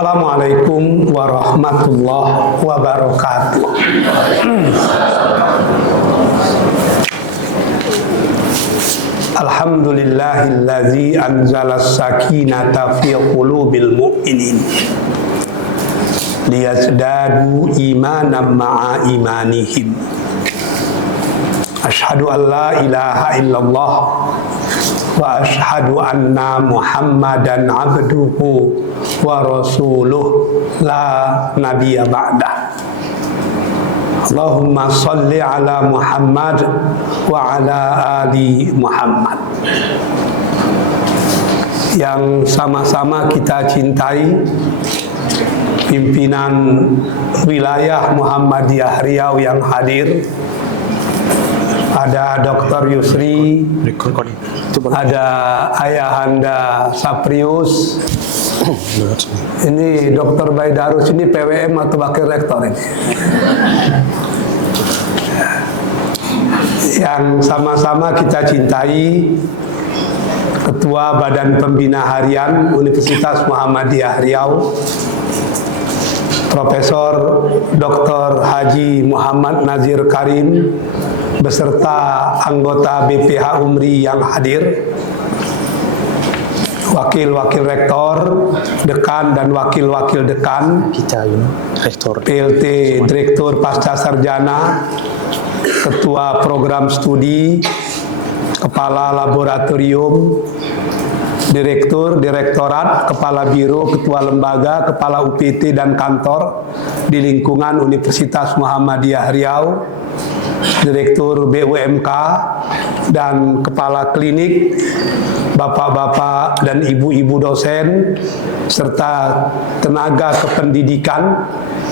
Assalamualaikum warahmatullahi wabarakatuh. Alhamdulillahillazi anzala sakinata fi qulubil mu'minin liyazdadu imanan ma'a imanihim. Asyhadu an la ilaha illallah wa asyhadu anna Muhammadan abduhu wa rasuluh la nabiyya ba'dah. Allahumma salli ala Muhammad wa ala ali Muhammad. Yang sama-sama kita cintai, pimpinan wilayah Muhammadiyah Riau yang hadir, ada Dr. Yusri, ada Ayahanda Saprius, ini Dr. Baidarus, ini PWM atau Wakil Rektor ini. Yang sama-sama kita cintai, Ketua Badan Pembina Harian Universitas Muhammadiyah Riau, Profesor Dr. Haji Muhammad Nazir Karim, beserta anggota BPH Umri yang hadir, wakil-wakil rektor, dekan dan wakil-wakil dekan, PLT Direktur Pasca Sarjana, Ketua Program Studi, Kepala Laboratorium, Direktur, Direktorat, Kepala Biro, Ketua Lembaga, Kepala UPT dan Kantor di lingkungan Universitas Muhammadiyah Riau, Direktur BUMK, dan Kepala Klinik, Bapak-bapak dan ibu-ibu dosen, serta tenaga kependidikan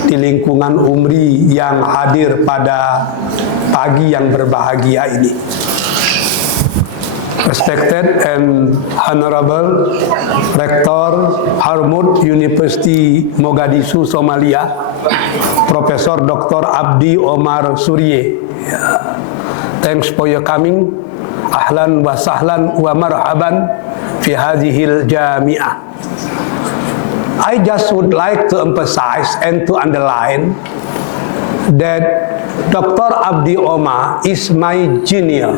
di lingkungan Umri yang hadir pada pagi yang berbahagia ini. Respected and Honorable Rektor Harmut University Mogadishu, Somalia, Profesor Dr. Abdi Omar Surye. Thanks for your coming. Ahlan wa sahlan wa marhaban fi hadhil jami'ah. I just would like to emphasize and to underline that Dr. Abdi Omar is my junior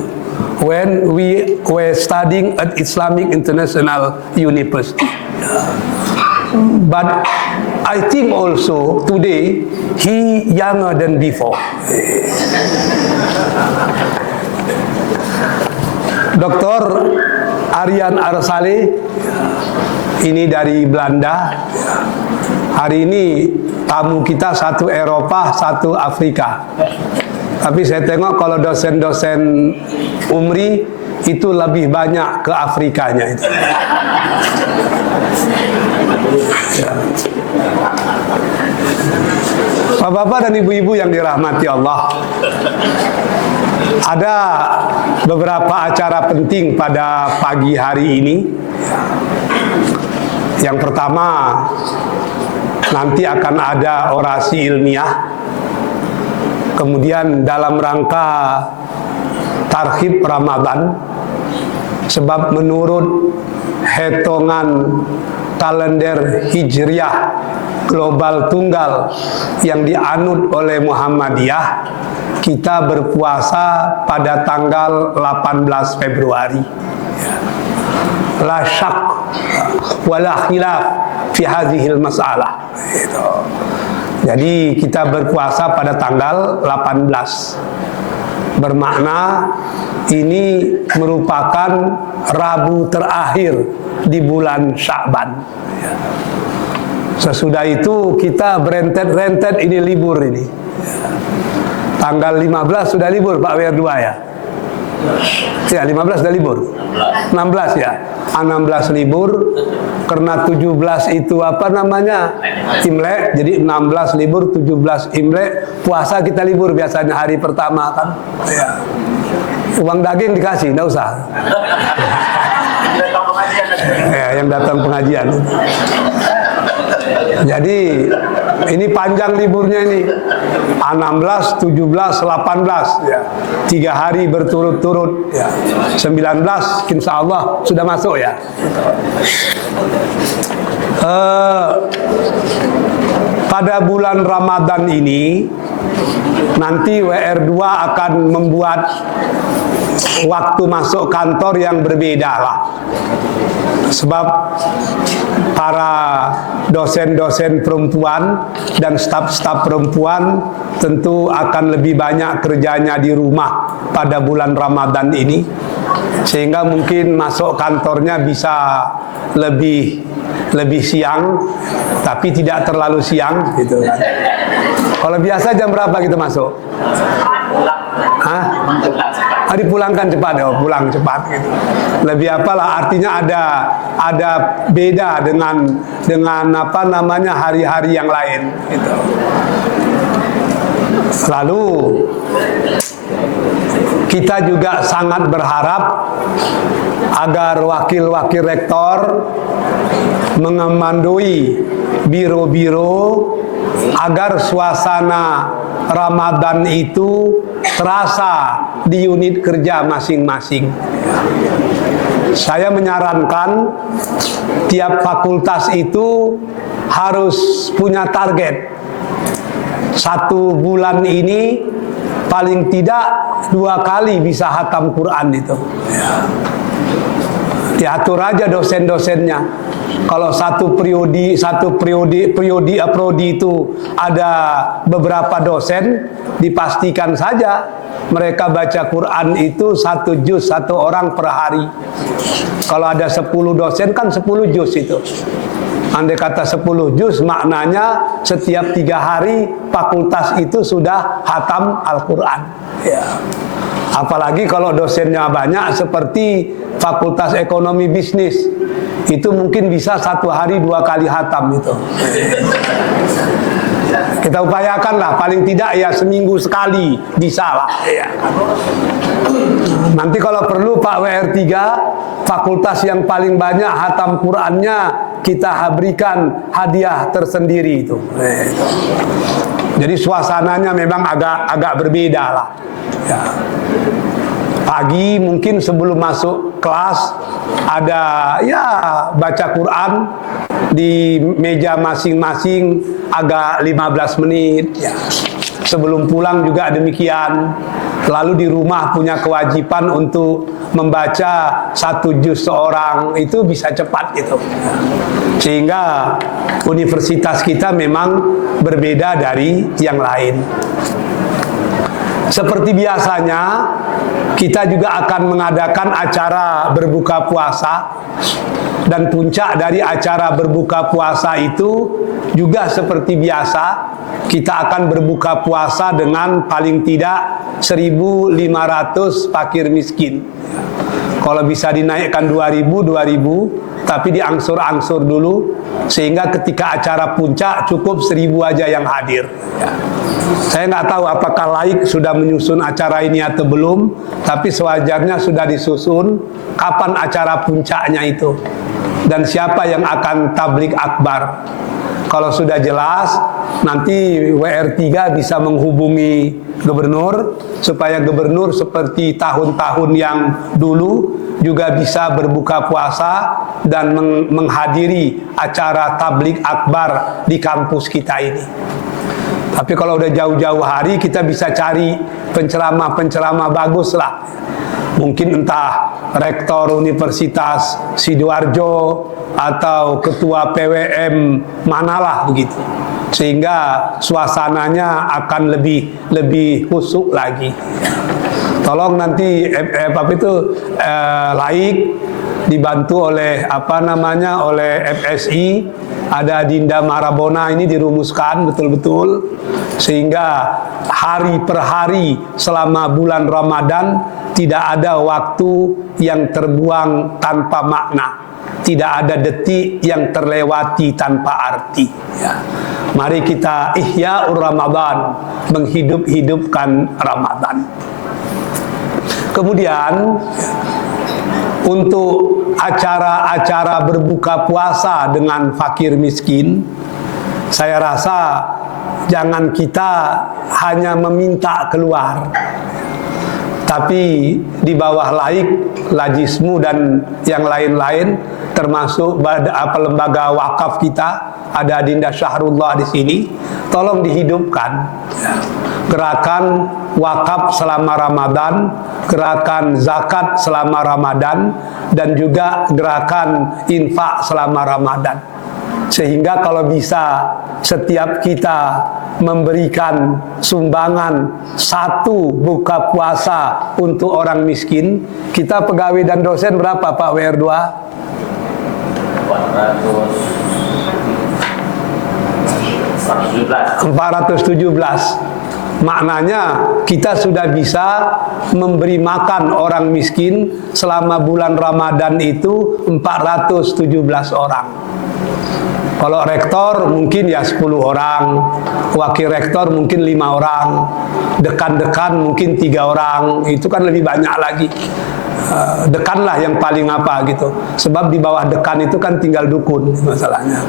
when we were studying at Islamic International University. But I think also today he younger than before. Dr. Aryan Arsale ini dari Belanda. Hari ini tamu kita satu Eropa, satu Afrika. Tapi saya tengok kalau dosen-dosen Umri itu lebih banyak ke Afrikanya itu. Ya. Bapak-bapak dan ibu-ibu yang dirahmati Allah, ada beberapa acara penting pada pagi hari ini. Yang pertama, nanti akan ada orasi ilmiah. Kemudian dalam rangka tarhib Ramadan, sebab menurut hitungan kalender Hijriah global tunggal yang dianut oleh Muhammadiyah, kita berpuasa pada tanggal 18 Februari. La syak wala khilaf fi hadhil mas'alah. Jadi kita berpuasa pada tanggal 18. Bermakna ini merupakan Rabu terakhir di bulan Sya'ban. Sesudah itu kita berentet-rentet ini libur ini. Tanggal 15 sudah libur Pak WR2 ya? Ya 15 sudah libur. 16 ya. 16 libur karena 17 itu apa namanya? Imlek. Jadi 16 libur, 17 Imlek. Puasa kita libur biasanya hari pertama kan. Ya. Uang daging dikasih, enggak usah. Ya, yang datang pengajian. Jadi ini panjang liburnya ini, 16, 17, 18 ya, 3 hari berturut-turut ya. 19 insya Allah sudah masuk ya. Pada bulan Ramadan ini nanti WR2 akan membuat waktu masuk kantor yang berbeda lah. Sebab para dosen-dosen perempuan dan staf-staf perempuan tentu akan lebih banyak kerjanya di rumah pada bulan Ramadan ini, sehingga mungkin masuk kantornya bisa lebih siang, tapi tidak terlalu siang gitu kan. Kalau biasa jam berapa gitu masuk? Hah? Dipulangkan cepat ya, pulang cepat gitu. Lebih apalah, artinya ada beda dengan apa namanya hari-hari yang lain gitu. Lalu kita juga sangat berharap agar wakil-wakil rektor mengemandoi biro-biro agar suasana Ramadan itu terasa di unit kerja masing-masing. Saya menyarankan tiap fakultas itu harus punya target. 1 bulan ini paling tidak 2 kali bisa hatam Quran itu. Diatur aja dosen-dosennya. Kalau satu prodi itu ada beberapa dosen, dipastikan saja mereka baca Quran itu 1 juz 1 orang per hari. Kalau ada 10 dosen kan 10 juz itu. Andai kata 10 juz, maknanya setiap 3 hari fakultas itu sudah hatam Al-Quran ya. Apalagi kalau dosennya banyak seperti Fakultas Ekonomi Bisnis, itu mungkin bisa 1 hari 2 kali hatam itu. Kita upayakanlah paling tidak ya seminggu sekali bisa lah ya. Nanti kalau perlu Pak WR3, fakultas yang paling banyak hatam Qurannya kita berikan hadiah tersendiri itu. Jadi suasananya memang agak berbeda lah ya. Pagi mungkin sebelum masuk kelas ada ya baca Quran di meja masing-masing agak 15 menit ya. Sebelum pulang juga demikian. Lalu di rumah punya kewajiban untuk membaca 1 juz seorang, itu bisa cepat gitu. Sehingga universitas kita memang berbeda dari yang lain. Seperti biasanya, kita juga akan mengadakan acara berbuka puasa, dan puncak dari acara berbuka puasa itu juga seperti biasa, kita akan berbuka puasa dengan paling tidak 1.500 fakir miskin. Kalau bisa dinaikkan 2.000, tapi diangsur-angsur dulu, sehingga ketika acara puncak cukup 1.000 aja yang hadir ya. Saya nggak tahu apakah laik sudah menyusun acara ini atau belum, tapi sewajarnya sudah disusun kapan acara puncaknya itu dan siapa yang akan tablik akbar. Kalau sudah jelas, nanti WR3 bisa menghubungi gubernur supaya gubernur seperti tahun-tahun yang dulu juga bisa berbuka puasa dan menghadiri acara tablik akbar di kampus kita ini. Tapi kalau udah jauh-jauh hari, kita bisa cari penceramah-penceramah bagus lah. Mungkin entah rektor Universitas Sidoarjo atau ketua PWM manalah begitu. Sehingga suasananya akan lebih khusyuk lagi. Tolong nanti laik dibantu oleh oleh FSI. Ada Dinda Marabona ini dirumuskan betul-betul sehingga hari per hari selama bulan Ramadan tidak ada waktu yang terbuang tanpa makna, tidak ada detik yang terlewati tanpa arti ya. Mari kita ihya'ur Ramadan, menghidup-hidupkan Ramadan. Kemudian untuk acara-acara berbuka puasa dengan fakir miskin Saya rasa jangan kita hanya meminta keluar, tapi di bawah laik, lajismu dan yang lain-lain, termasuk lembaga wakaf kita, ada Dinda Syahrullah di sini, tolong dihidupkan gerakan wakaf selama Ramadan, gerakan zakat selama Ramadan, dan juga gerakan infak selama Ramadan. Sehingga kalau bisa setiap kita memberikan sumbangan 1 buka puasa untuk orang miskin, kita pegawai dan dosen berapa Pak WR2? 417. Maknanya kita sudah bisa memberi makan orang miskin selama bulan Ramadan itu 417 orang. Kalau rektor mungkin ya 10 orang, wakil rektor mungkin 5 orang, dekan-dekan mungkin 3 orang, itu kan lebih banyak lagi. Dekan lah yang paling apa gitu. Sebab di bawah dekan itu kan tinggal dukun masalahnya.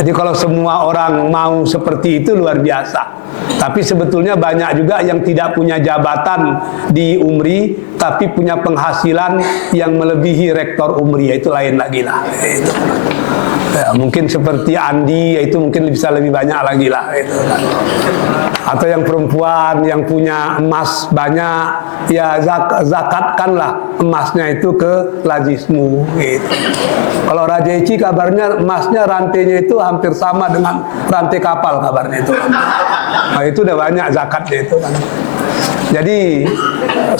Jadi kalau semua orang mau seperti itu luar biasa. Tapi sebetulnya banyak juga yang tidak punya jabatan di UMRI, tapi punya penghasilan yang melebihi rektor UMRI, itu lain lagi lah. Itu. Ya, mungkin seperti Andi, itu mungkin bisa lebih banyak lagi lah. Itu. Atau yang perempuan yang punya emas banyak, ya zakatkanlah emasnya itu ke lajismu. Gitu. Kalau Raja Ici kabarnya emasnya rantainya itu hampir sama dengan rantai kapal kabarnya itu. Nah, itu udah banyak zakatnya itu kan. Jadi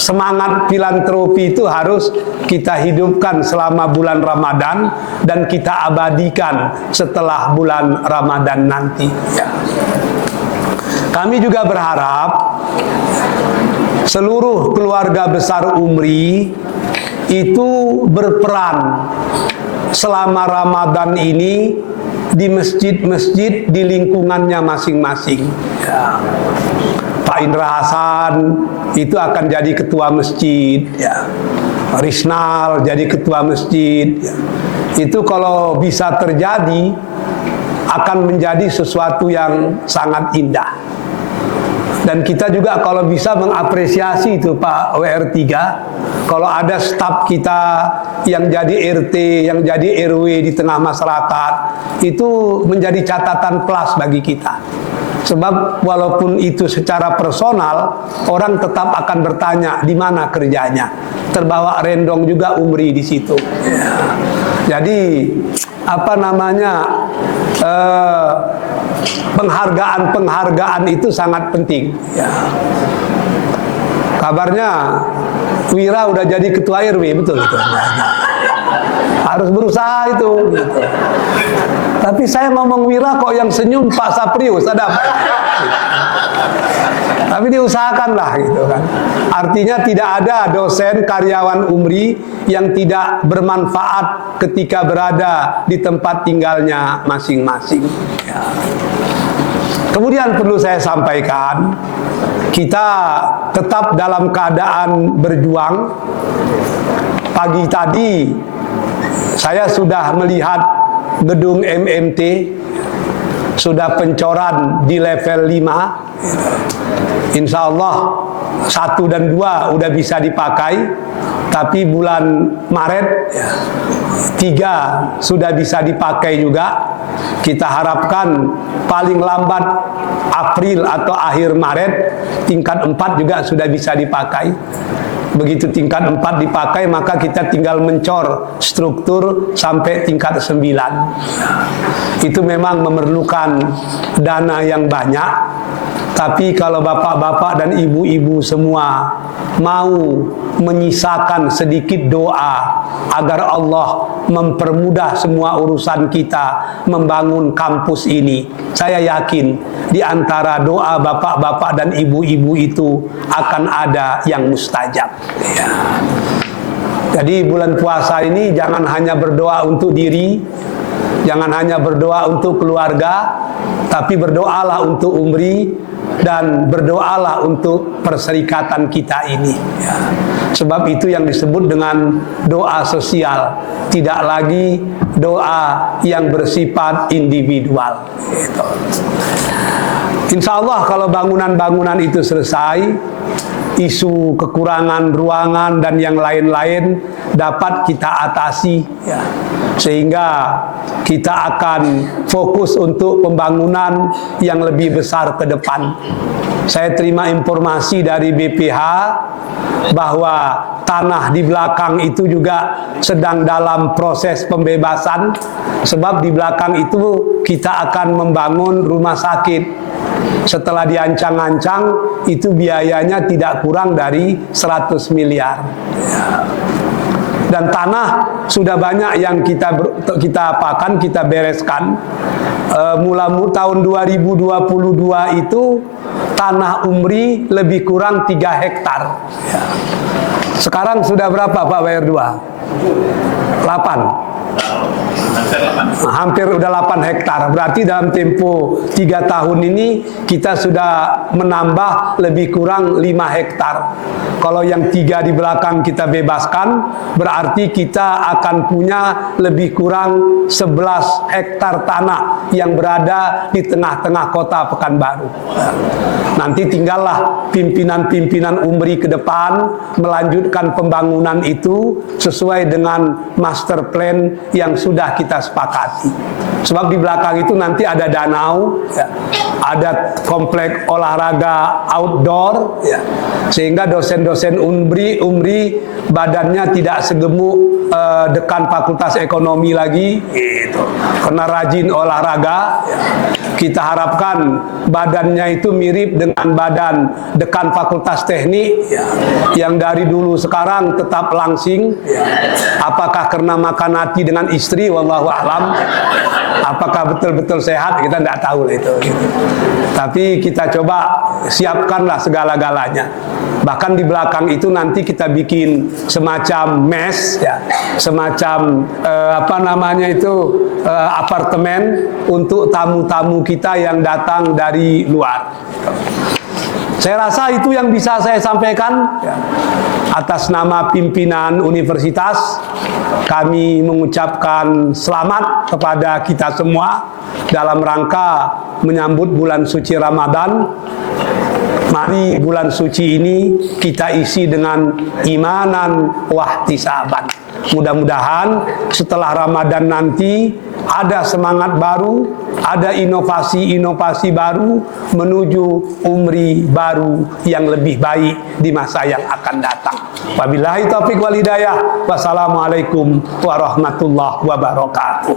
semangat filantropi itu harus kita hidupkan selama bulan Ramadan dan kita abadikan setelah bulan Ramadan nanti. Ya. Kami juga berharap seluruh keluarga besar UMRI itu berperan selama Ramadan ini di masjid-masjid di lingkungannya masing-masing. Ya. Pak Indra Hasan itu akan jadi ketua masjid, ya. Risnal jadi ketua masjid. Ya. Itu kalau bisa terjadi akan menjadi sesuatu yang sangat indah. Dan kita juga kalau bisa mengapresiasi itu Pak WR3, kalau ada staf kita yang jadi RT, yang jadi RW di tengah masyarakat, itu menjadi catatan plus bagi kita. Sebab walaupun itu secara personal, orang tetap akan bertanya di mana kerjanya. Terbawa rendong juga UMRI di situ. Ya. Jadi apa namanya, penghargaan itu sangat penting. Ya. Kabarnya Wira udah jadi ketua RW, betul itu. Harus berusaha itu. Gitu. Tapi saya ngomong Wira kok yang senyum Pak Saprius, ada apa? Tapi diusahakanlah gitu kan. Artinya tidak ada dosen karyawan UMRI yang tidak bermanfaat ketika berada di tempat tinggalnya masing-masing. Ya. Kemudian perlu saya sampaikan, kita tetap dalam keadaan berjuang. Pagi tadi saya sudah melihat gedung MMT sudah pencoran di level 5. Insya Allah 1 dan 2 udah bisa dipakai. Tapi bulan Maret 3 sudah bisa dipakai juga. Kita harapkan paling lambat April atau akhir Maret tingkat 4 juga sudah bisa dipakai. Begitu tingkat 4 dipakai, maka kita tinggal mencor struktur sampai tingkat 9. Itu memang memerlukan dana yang banyak. Tapi kalau bapak-bapak dan ibu-ibu semua mau menyisakan sedikit doa agar Allah mempermudah semua urusan kita membangun kampus ini, saya yakin di antara doa bapak-bapak dan ibu-ibu itu akan ada yang mustajab. Ya. Jadi bulan puasa ini jangan hanya berdoa untuk diri, jangan hanya berdoa untuk keluarga, tapi berdoalah untuk UMRI dan berdoalah untuk perserikatan kita ini. Ya. Sebab itu yang disebut dengan doa sosial, tidak lagi doa yang bersifat individual. Gitu. Insya Allah kalau bangunan-bangunan itu selesai, isu kekurangan ruangan dan yang lain-lain dapat kita atasi, ya. Sehingga kita akan fokus untuk pembangunan yang lebih besar ke depan. Saya terima informasi dari BPH bahwa tanah di belakang itu juga sedang dalam proses pembebasan, sebab di belakang itu kita akan membangun rumah sakit. Setelah diancang-ancang, itu biayanya tidak kurang dari 100 miliar. Dan tanah sudah banyak yang kita bereskan. Mulai tahun 2022 itu tanah Umri lebih kurang 3 hektar. Sekarang sudah berapa Pak Bayar 2? 8. Hampir udah 8 hektar. Berarti dalam tempo 3 tahun ini kita sudah menambah lebih kurang 5 hektar. Kalau yang 3 di belakang kita bebaskan, berarti kita akan punya lebih kurang 11 hektar tanah yang berada di tengah-tengah kota Pekanbaru. Nanti tinggallah pimpinan-pimpinan Umri ke depan melanjutkan pembangunan itu sesuai dengan master plan yang sudah kita sepakati. Sebab di belakang itu nanti ada danau, ya, ada komplek olahraga outdoor, ya, sehingga dosen-dosen Umri badannya tidak segemuk dekan Fakultas Ekonomi lagi, gitu. Karena rajin olahraga, ya. Kita harapkan badannya itu mirip dengan badan dekan Fakultas Teknik, ya, yang dari dulu sekarang tetap langsing, ya. Apakah karena makan hati dengan istri, wallahu alam. Apakah betul-betul sehat, kita tidak tahu itu. Gitu. Tapi kita coba siapkanlah segala-galanya. Bahkan di belakang itu nanti kita bikin semacam mes, ya, semacam apartemen untuk tamu-tamu kita yang datang dari luar. Saya rasa itu yang bisa saya sampaikan, ya. Atas nama pimpinan universitas, kami mengucapkan selamat kepada kita semua dalam rangka menyambut bulan suci Ramadan. Mari bulan suci ini kita isi dengan imanan wahtisaban. Mudah-mudahan setelah Ramadan nanti ada semangat baru, ada inovasi-inovasi baru menuju Umri baru yang lebih baik di masa yang akan datang. Wabillahi taufiq wal hidayah. Wassalamualaikum warahmatullahi wabarakatuh.